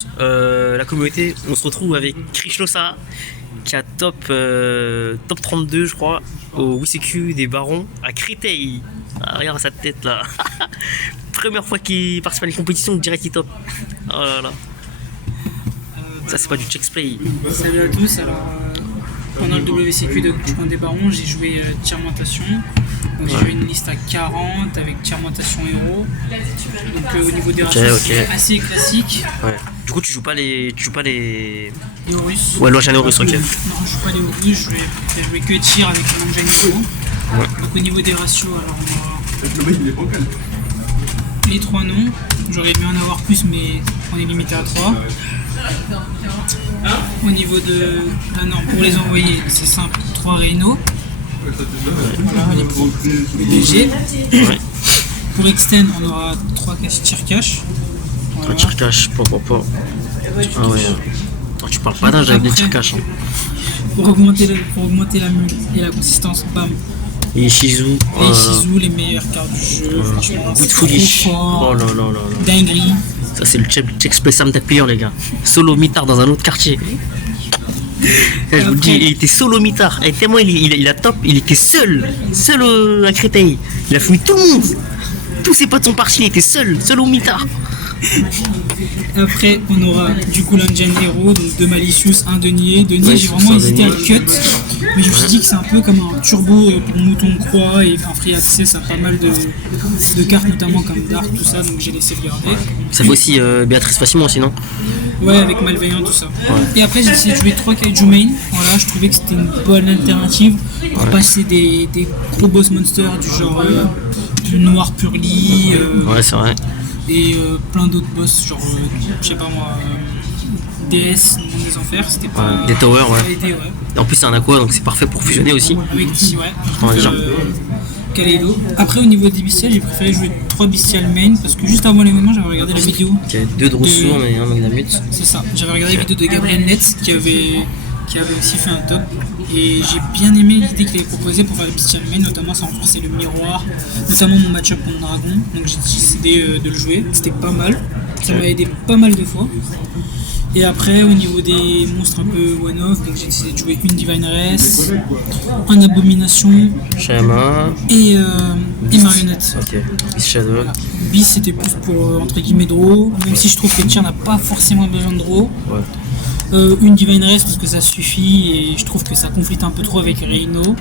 La communauté, on se retrouve avec Krishlosa qui a top 32 je crois au WCQ des Barons à Créteil. Ah, regarde sa tête là. Première fois qu'il participe à une compétition, direct il top. Oh là là. Ça c'est pas du check play. Salut à tous, alors pendant le WCQ du coin des Barons, j'ai joué Tirementation. Donc j'ai joué une liste à 40 avec Tirementation héros. Donc au niveau des ratios, c'est assez classique. Ouais. Du coup tu joues pas les Les Horus. Ouais, l'Ocean Horus, ok. Non, je joue pas les Horus, j'ai joué que tir avec l'Engine héros. Ouais. Donc au niveau des ratios, alors on a les 3 noms. J'aurais aimé en avoir plus mais on est limité à 3. Au niveau de la norme pour les envoyer, c'est simple, 3 Rhino. Voilà, les DG. Ouais. Pour extend, on aura 3 tir cache. Un tir cache, pas. Ah ouais. Oh, tu parles pas d'âge avec des tir cache. Hein. Pour augmenter la mule et la consistance, bam. Et Shizu. Les Shizu, les meilleures cartes du jeu. Franchement, Good c'est foolish. trop fort. Oh là là là. Dinguerie. Ça c'est le check play Sam Player les gars. Solo mitard dans un autre quartier. Là, je vous le dis, il était solo mitard. Et tellement il a top, il était seul à Créteil. Il a fouillé tout le monde. Tous ses potes sont partis, il était seul au mitard. Après, on aura du coup l'Engine Hero, donc 2 Malicious, 1 Denier. Denier, j'ai vraiment hésité à le cut, mais je me suis dit que c'est un peu comme un turbo pour Mouton de Croix et un free access à pas mal de cartes, notamment comme Dark, tout ça, donc j'ai laissé le garder. Ça fait aussi Béatrice Facilement sinon. Ouais, avec Malveillant, tout ça. Ouais. Et après, j'ai essayé de jouer 3 Kaiju Main. Voilà, je trouvais que c'était une bonne alternative pour passer des gros boss monsters du genre du Noir Purly. Ouais, c'est vrai. Et plein d'autres boss, genre, je sais pas moi, DS, Monde des Enfers, c'était pas. Des towers, ouais. Idée, ouais. Et en plus, c'est un aqua donc c'est parfait pour fusionner aussi. Avec Kaleido. Après, au niveau des bestiales, j'ai préféré jouer 3 bestiales main parce que juste avant l'événement, j'avais regardé la vidéo. Il y a 2 de Rousseau et un Magnamut. C'est ça, j'avais regardé la vidéo de Gabriel Netz qui avait aussi fait un top. Et j'ai bien aimé l'idée qu'il avait proposée pour faire le bestial main, notamment sans renforcer le miroir, notamment mon match-up contre Dragon. Donc j'ai décidé de le jouer, c'était pas mal. Ça m'a aidé pas mal de fois. Et après, au niveau des monstres un peu one-off, donc j'ai décidé de jouer une Divine Race, un Abomination, Shama et Marionnette. Ok, Shadow. Voilà. Beast c'était plus pour entre guillemets draw, même si je trouve que Tyr n'a pas forcément besoin de draw. Ouais. Une Divine Race parce que ça suffit et je trouve que ça conflicte un peu trop avec Reino.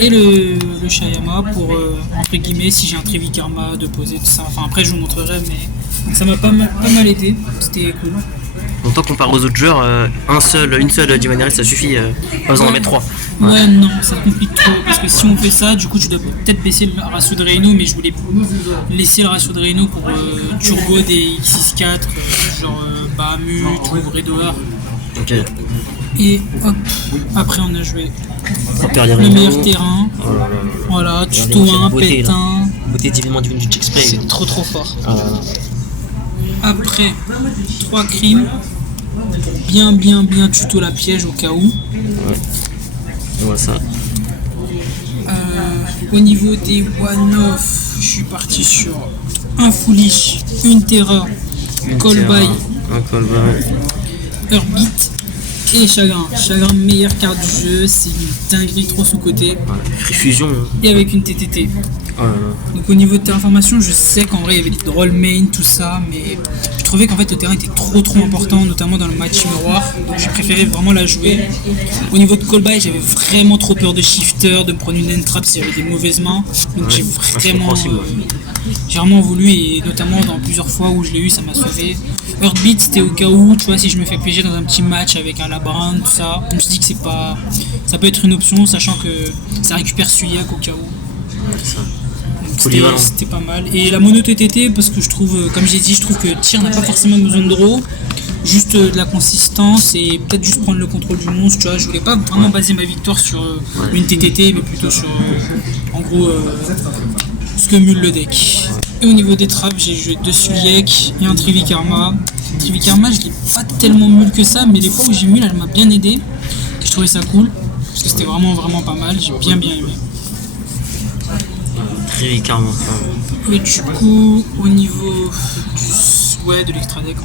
Et le Shayama pour entre guillemets si j'ai un Trivikarma de poser tout ça. Enfin après je vous montrerai mais ça m'a pas mal aidé, c'était cool. Donc tant qu'on parle aux autres joueurs, une seule Divine Race ça suffit, pas besoin d'en mettre 3. Ouais non, ça complique trop parce que si on fait ça, du coup tu dois peut-être baisser le ratio de Reino, mais je voulais laisser le ratio de Reino pour turbo des X64, genre Bahamut ou Redoer. Ok. Et hop, après on a joué le meilleur terrain. Oh là là. Voilà, tuto 1, pète 1. Beauté divinement divine du check play. C'est trop fort. Après 3 crimes. Bien tuto la piège au cas où. Ouais. On voit ça. Au niveau des one-off, je suis parti sur un Foolish, une Terror, Callby, un Heartbeat et Chagrin. Chagrin, meilleure carte du jeu, c'est une dinguerie trop sous-côté. Free Fusion. Et avec une TTT. Donc au niveau de Terraformation, je sais qu'en vrai il y avait des drôles main, tout ça, mais je trouvais qu'en fait le terrain était trop important, notamment dans le match miroir, donc j'ai préféré vraiment la jouer. Au niveau de Callby, j'avais vraiment trop peur de shifter, de me prendre une entrap si j'avais des mauvaises mains, donc j'ai vraiment voulu, et notamment dans plusieurs fois où je l'ai eu, ça m'a sauvé. Heartbeat c'était au cas où, tu vois, si je me fais piéger dans un petit match avec un labyrinthe, tout ça, je me suis dit que ça peut être une option, sachant que ça récupère Suyak au cas où. C'était pas mal. Et la mono TTT parce que je trouve, comme j'ai dit, je trouve que Tyr n'a pas forcément besoin de draw, juste de la consistance et peut-être juste prendre le contrôle du monstre, tu vois. Je voulais pas vraiment baser ma victoire sur une TTT mais plutôt sur en gros ce que mule le deck. Et au niveau des traps, j'ai joué 2 Suliek et un Trivikarma. Trivikarma, je l'ai pas tellement mule que ça, mais les fois où j'ai mule, elle m'a bien aidé. Je trouvais ça cool parce que c'était vraiment pas mal, j'ai bien aimé. Trivikarma. Et du coup, au niveau du Ouais, de l'extra deck.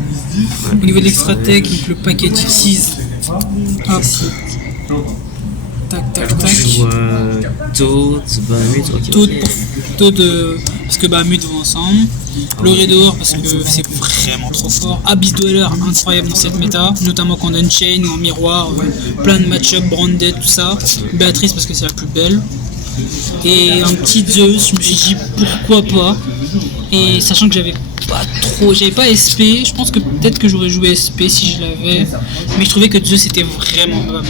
Au niveau de l'extra deck, donc le paquet Dixies. Hop. Tac, tac, tac. Tu joues Toad, Bahamut, ok. Toad, parce que Bahamut vont ensemble. Loredor parce que c'est vraiment trop fort. Abyss Dweller, incroyable dans cette méta, notamment quand Unchain ou en miroir, plein de match-up, Branded, tout ça. Béatrice parce que c'est la plus belle. Et un petit Zeus, je me suis dit pourquoi pas. Et sachant que j'avais pas SP, je pense que peut-être que j'aurais joué SP si je l'avais, mais je trouvais que Zeus était vraiment pas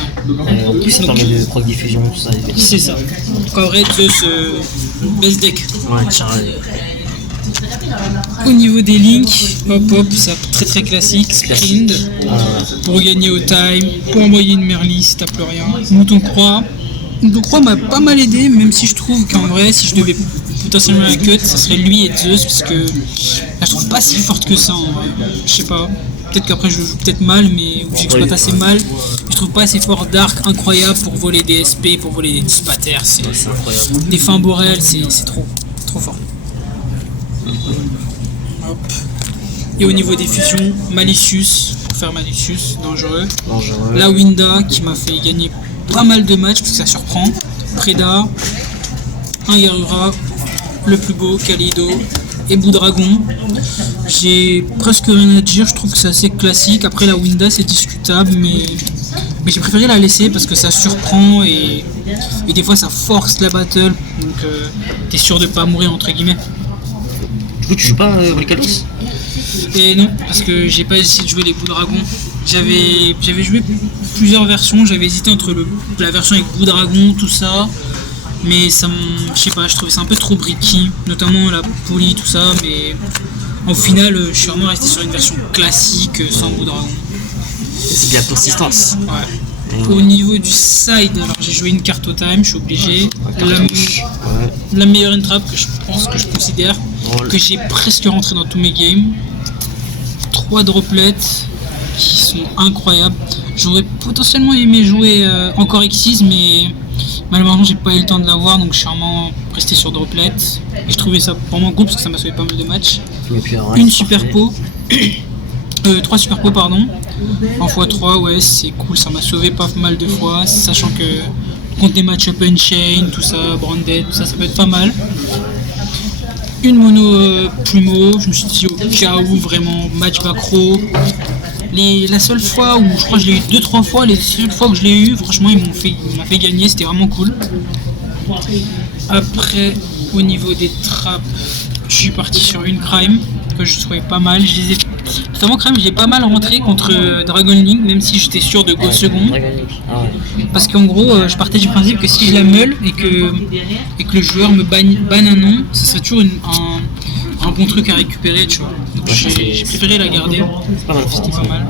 mal. En plus, ça permet de proc diffusion, tout ça. C'est ça. Donc en vrai, Zeus, best deck. Ouais, tiens. Au niveau des links, hop, c'est très très classique. Sprint, pour gagner au time, pour envoyer une Merly si t'as plus rien. Mouton Croix. Mouton Croix m'a pas mal aidé, même si je trouve qu'en vrai, si je devais potentiellement la cut, ça serait lui et Zeus, parce que là, je trouve pas si forte que ça en vrai. Je sais pas. Peut-être qu'après je joue peut-être mal, mais ou j'exploite assez mal. Je trouve pas assez fort Dark incroyable pour voler des SP, pour voler des spatters. C'est incroyable. Des fins boréales, c'est trop fort. Hop. Et au niveau des fusions, Malicious, pour faire Malicious, dangereux. La Winda qui m'a fait gagner pas mal de matchs parce que ça surprend. Preda, un Garura, le plus beau, Kalido et Boudragon. J'ai presque rien à dire, je trouve que c'est assez classique. Après la Winda c'est discutable, mais j'ai préféré la laisser parce que ça surprend et des fois ça force la battle, donc t'es sûr de pas mourir entre guillemets. Du coup tu joues pas Volcalos? Et non, parce que j'ai pas essayé de jouer les Boudragons. J'avais joué plusieurs versions, j'avais hésité entre la version avec Boudragon, tout ça. Mais ça je sais pas, je trouvais ça un peu trop bricky, notamment la poulie, tout ça, mais au final je suis vraiment resté sur une version classique sans Boudragon. C'est de la consistance. Ouais. Au niveau du side, alors j'ai joué une carte au time, je suis obligé. La meilleure entrap que je pense, que je considère, que j'ai presque rentré dans tous mes games. 3 droplets qui sont incroyables. J'aurais potentiellement aimé jouer encore Xyz, mais malheureusement j'ai pas eu le temps de l'avoir, donc je suis vraiment resté sur droplet. Et je trouvais ça vraiment cool parce que ça m'a sauvé pas mal de matchs. Une super pot. 3 super pots pardon. En x3, ouais c'est cool, ça m'a sauvé pas mal de fois, sachant que contre des match-up Unchain, tout ça, Branded, tout ça, ça peut être pas mal. Une mono plumeau, je me suis dit au cas où vraiment match backrow. La seule fois où je crois que je l'ai eu 2-3 fois, les seules fois que je l'ai eu, franchement il m'a fait gagner, c'était vraiment cool. Après au niveau des traps, je suis parti sur une crime que je trouvais pas mal. Notamment crime, j'ai pas mal rentré contre Dragon Link, même si j'étais sûr de go second. Parce qu'en gros, je partais du principe que si je la meule et que le joueur me banne un nom, ce serait toujours un bon truc à récupérer, tu vois. Donc j'ai préféré la garder. C'était pas mal.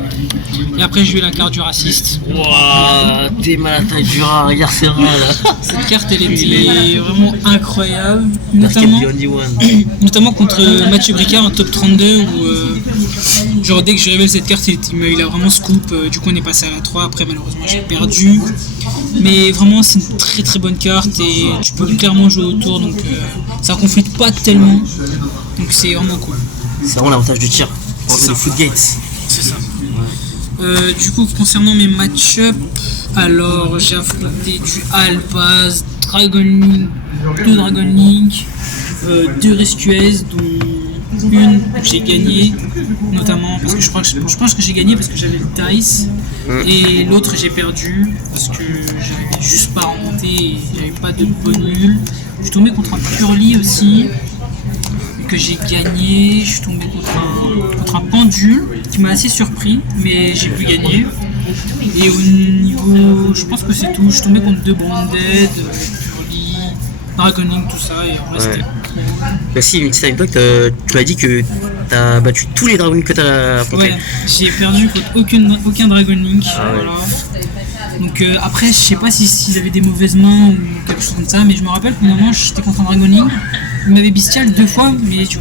Et après j'ai eu la carte du raciste. Wouah, t'es mal à taille du rat, regarde c'est rare là. Cette carte elle était vraiment incroyable. Notamment contre Mathieu Bricard en top 32 où genre dès que je révèle cette carte il a vraiment scoop, du coup on est passé à la 3, après malheureusement j'ai perdu. Mais vraiment c'est une très très bonne carte et tu peux clairement jouer autour, donc ça conflicte pas tellement, donc c'est vraiment cool. C'est vraiment l'avantage du tir, pour enlever les floodgates. C'est ça. Du coup concernant mes match-up, alors j'ai affronté du Alphaz, Dragon Link, 2 Dragon Link, 2 Rescues dont une j'ai gagné, notamment parce que je pense que j'ai gagné parce que j'avais le dice, et l'autre j'ai perdu parce que j'arrivais juste pas à remonter et j'avais pas de bonne mule. Je suis tombé contre un Purely aussi que j'ai gagné, je suis tombé contre un pendule qui m'a assez surpris, mais j'ai pu gagner. Et au niveau, je pense que c'est tout, je suis tombé contre 2 Branded, Purely, Dragon Link, tout ça, et en vrai c'était cool. Merci, une petite anecdote, tu m'as dit que t'as battu tous les Dragon Link que t'as affrontés. Ouais, j'ai perdu contre aucun Dragon Link, voilà. Donc après, je sais pas s'ils avaient des mauvaises mains ou quelque chose comme ça, mais je me rappelle qu'au moment j'étais contre un Dragon Link, il m'avait bestial 2 fois, mais du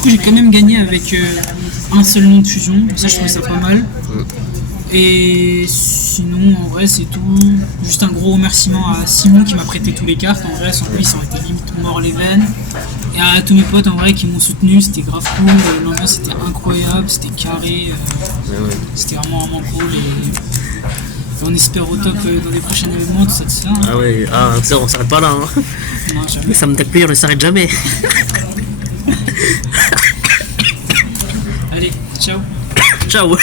coup j'ai quand même gagné avec un seul nom de fusion, ça je trouvais ça pas mal. Et sinon en vrai c'est tout, juste un gros remerciement à Simon qui m'a prêté tous les cartes, en vrai sans lui ça aurait été limite mort les veines. Et à tous mes potes en vrai qui m'ont soutenu, c'était grave cool, l'ambiance était incroyable, c'était carré, c'était vraiment cool et on espère au top dans les prochains événements, tout ça. Ah ouais, ça, on s'arrête pas là. Hein. Non, jamais. Mais ça me tag player, on ne s'arrête jamais. Allez, ciao. Ciao.